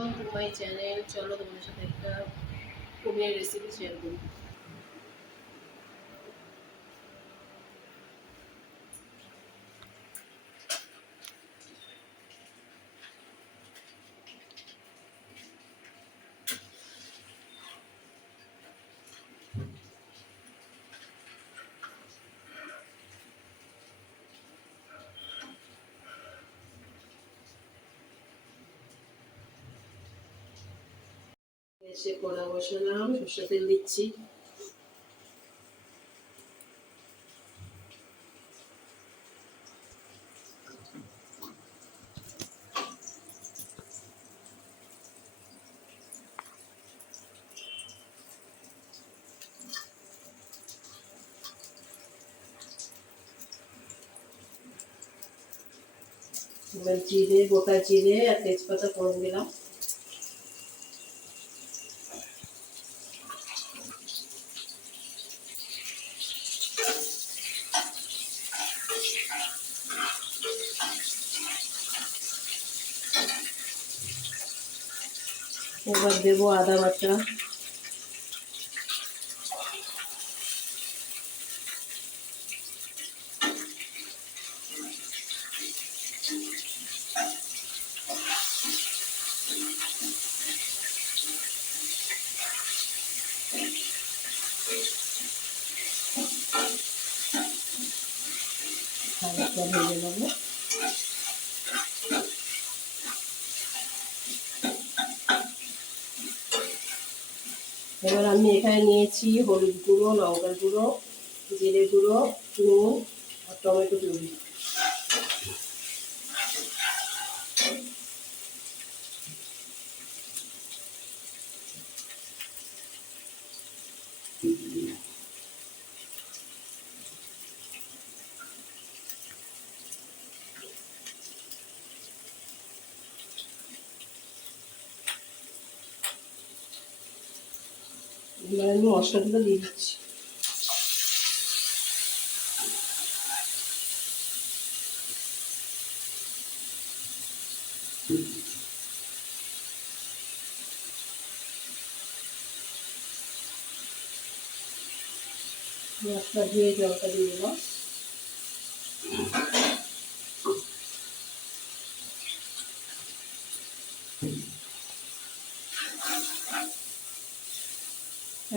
Welcome to my channel. চলো তোমাদের সাথে একটা পনিরের রেসিপি শেয়ার করি। এসে কড়া বসালাম, সরষের তেল দিচ্ছি। এবার জিরে, গোটা জিরে আর তেজপাতা ফোড়ন দিলাম। এবার দেবো আদা বাটা, হালকা ভেজে নেবো। এবার আমি এখানে নিয়েছি হলুদ গুঁড়ো, লঙ্কার গুঁড়ো, জিরে গুঁড়ো, নুন আর টমেটো পিউরি। এবার আমি মশলাগুলো দিয়ে দিচ্ছি। মশলা দিয়ে জলটা দিয়ে দিলাম।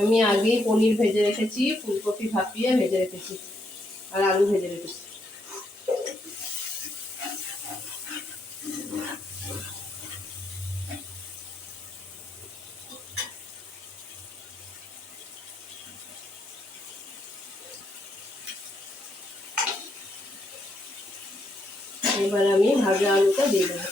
আমি আগে পনির ভেজে রেখেছি, ফুলকপি ভাপিয়ে ভেজে রেখেছি আর আলু ভেজে রেখেছি। এবার আমি ভাজা আলুটা দিয়ে দেবো।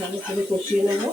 ভালো করে কষিয়ে নেবো।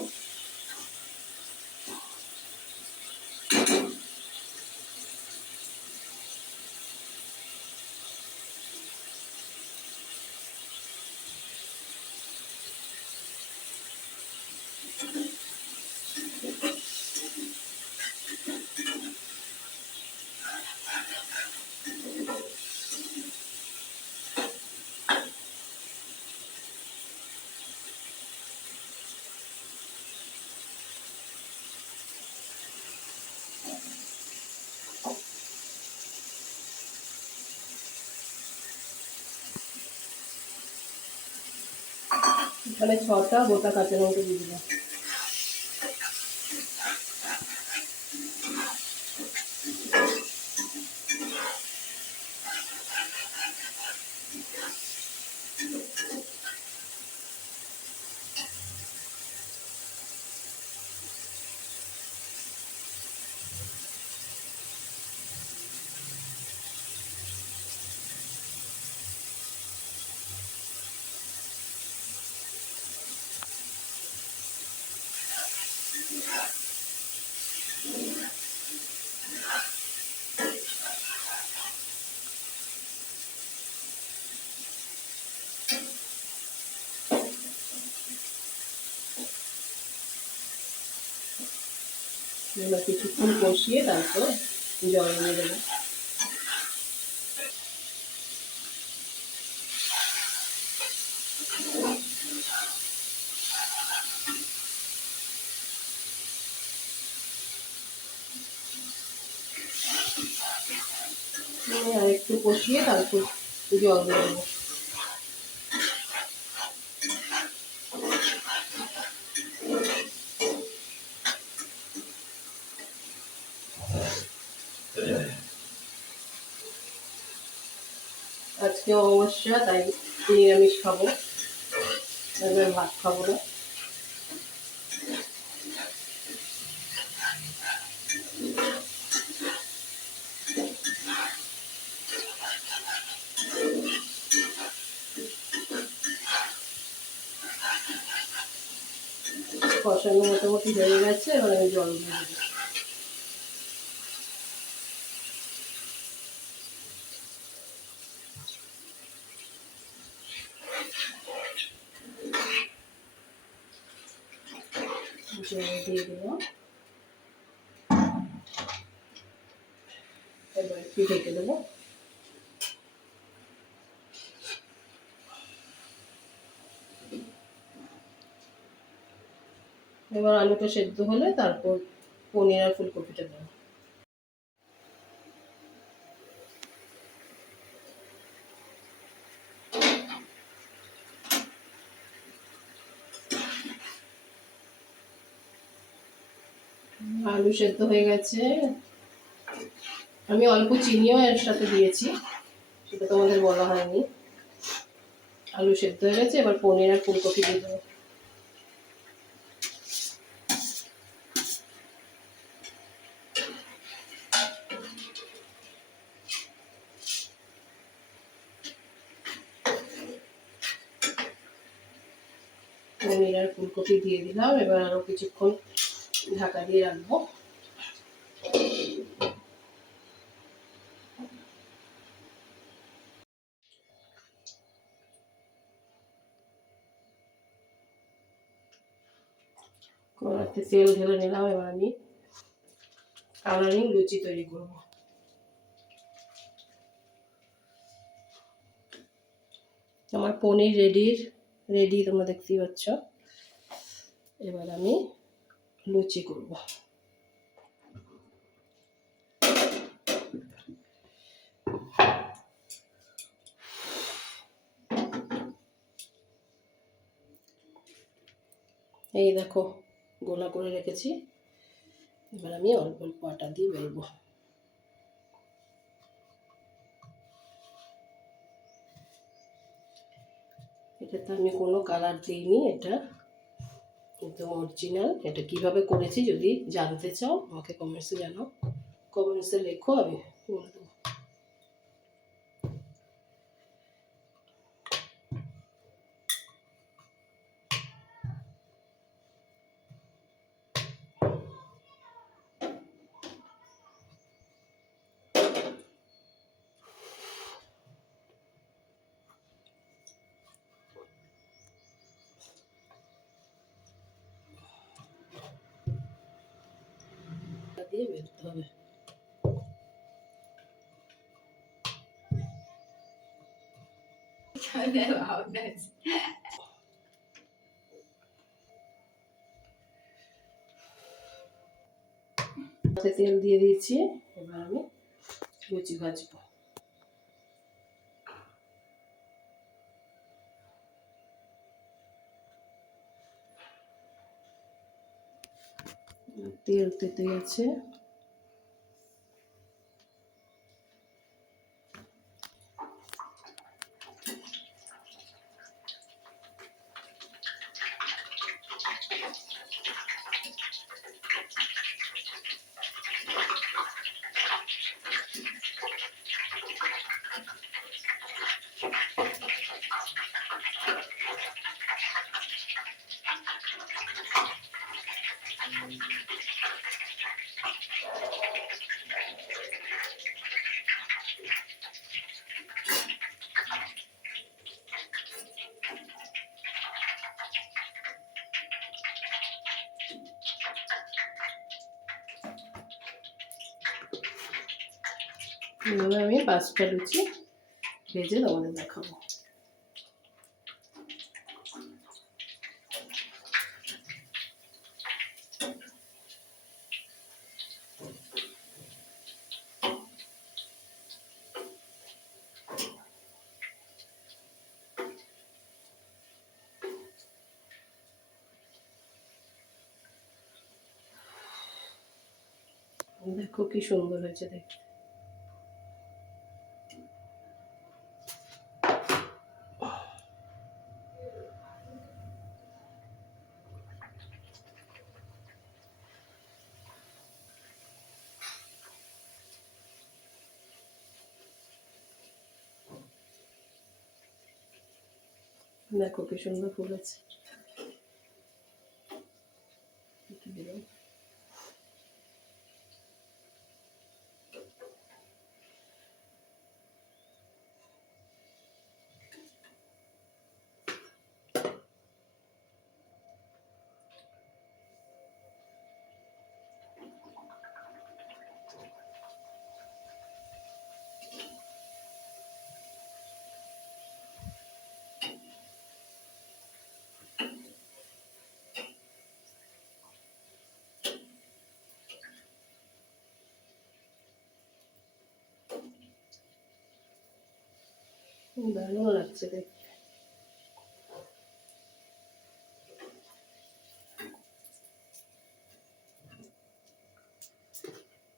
এখানে 6টা গোটা কাঁচা লঙ্কা দিয়ে দিলাম। এবার কিছুক্ষণ কষিয়ে তারপর জল দিয়ে দেবো। আর একটু কষিয়ে তারপর জল দিয়ে দেবো। আজকে অমাবস্যা, তাই নিরামিষ খাবো, এবার ভাত খাবো না। কষানো মোটামুটি হয়ে গেছে, এবার আমি জল দিয়ে দেবো। জল দিয়ে দিলাম, এবার একটু ঢেকে দেবো। এবার আলুটা সেদ্ধ হলে তারপর পনির আর ফুলকপিটা দেবো। আলু সেদ্ধ হয়ে গেছে, আমি অল্প চিনিও এর সাথে দিয়েছি, সেটা তোমাদের বলা হয়নি। আলু সেদ্ধ হয়ে গেছে, এবার পনির আর ফুলকপি দিয়ে দেবো। পনির আর ফুলকপি দিয়ে দিলাম, এবার আরো কিছুক্ষণ ঢাকা দিয়ে রাখবো। কড়াইতে তেল ঢেলে নিলাম, এবার আমি কালারিং লুচি তৈরি করবো। আমার পনির রেডি তোমরা দেখতেই পাচ্ছ। এবার আমি লুচি করব। এই দেখো গোলা করে রেখেছি, এবার আমি অল্প অল্প আটা দিয়ে বেলবো। এটাতে আমি কোনো কালার দিইনি, এটা একদম অরিজিনাল। এটা কিভাবে করেছি যদি জানতে চাও আমাকে কমেন্টসে জানাও, কমেন্টসে লেখো, আমি বলে দেবো। দিয়ে বেলতে হবে। তেল দিয়ে দিয়েছি, এবার আমি লুচি ভাজবো। তেল তেতে গেছে, এভাবে আমি 5টা লুচি ভেজে তোমাদের দেখাবো। দেখো কি সুন্দর হয়েছে দেখতে। দেখো কি সুন্দর ফুলেছে। দারুণ লাগছে দেখতে।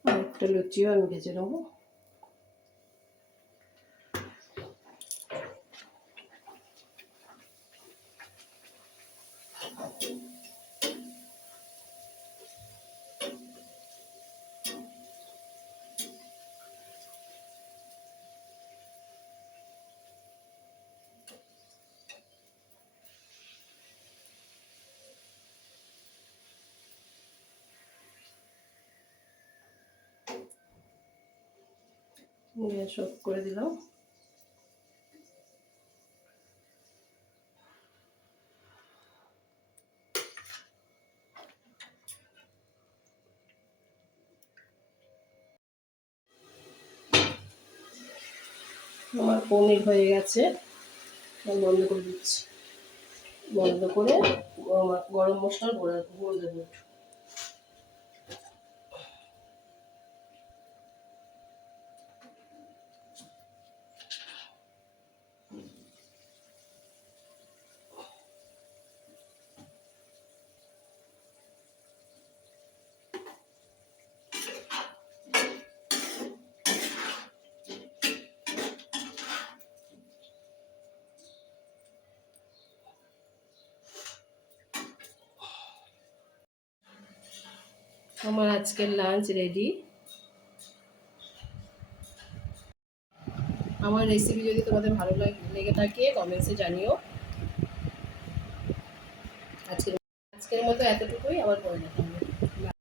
আরেকটা লুচিও আমি ভেজে নেবো। গ্যাস অফ করে দিলাম। আমার পনির হয়ে গেছে, আমি বন্ধ করে দিচ্ছি। বন্ধ করে গরম মশলার গুঁড়ো দেবো একটু। আমার আজকের লাঞ্চ রেডি। আমার রেসিপি যদি তোমাদের ভালো লেগে থাকে কমেন্টসে জানিও। আজকের মতো এতটুকুই, আবার পরে দেখা হবে।